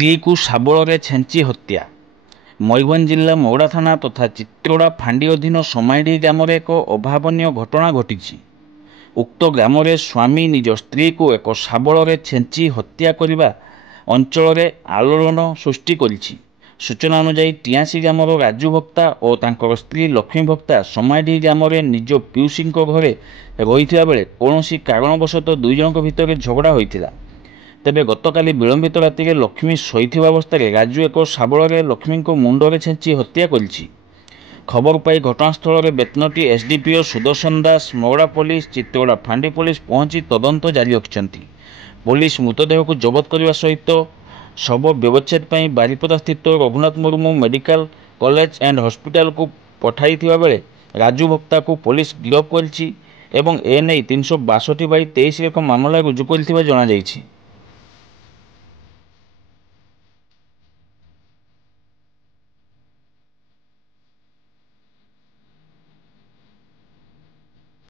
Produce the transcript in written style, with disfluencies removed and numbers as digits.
स्त्री को शाबल छेंची हत्या। मयूरभंज जिला मौड़ा थाना तथा चित्रोड़ा फांडी अधीन समाईडी ग्राम एक अभावन घटना घटी। उक्त ग्राम स्वामी निज स्त्री को एक शाबल छेंची हत्या करने अंचल आलोड़न सृष्टि करिछि। सूचना अनुसार टियासी ग्राम राजू भक्ता और तांकर स्त्री लक्ष्मी भक्ता समाईडी ग्राम निज पिउसी घरे रही बेले कौन कारणवशत दुई जन भितर झगड़ा होता। तेबे गतकाली विलंबित राति लक्ष्मी शोइथिबा अवस्था राजू एक शाबल लक्ष्मी को मुंडरे छेंची हत्या करिछि। खबर पाई घटनास्थल में बेतनटी एसडीपीओ सुदर्शन दास, मौड़ा पुलिस, चित्रोड़ा फांडी पुलिस पहुंची तदंत जारी रखिछंती। पुलिस मृतदेह को जबत करने सहित शव व्यवच्छेद पर बारिपदा स्थित Raghunath Murmu medical college and hospital को पठाई बेले राजू भक्ता को पुलिस गिरफ्त करिछि एवं एने 362/23 एक मामला रुजु कर जणाଯାଇଛି।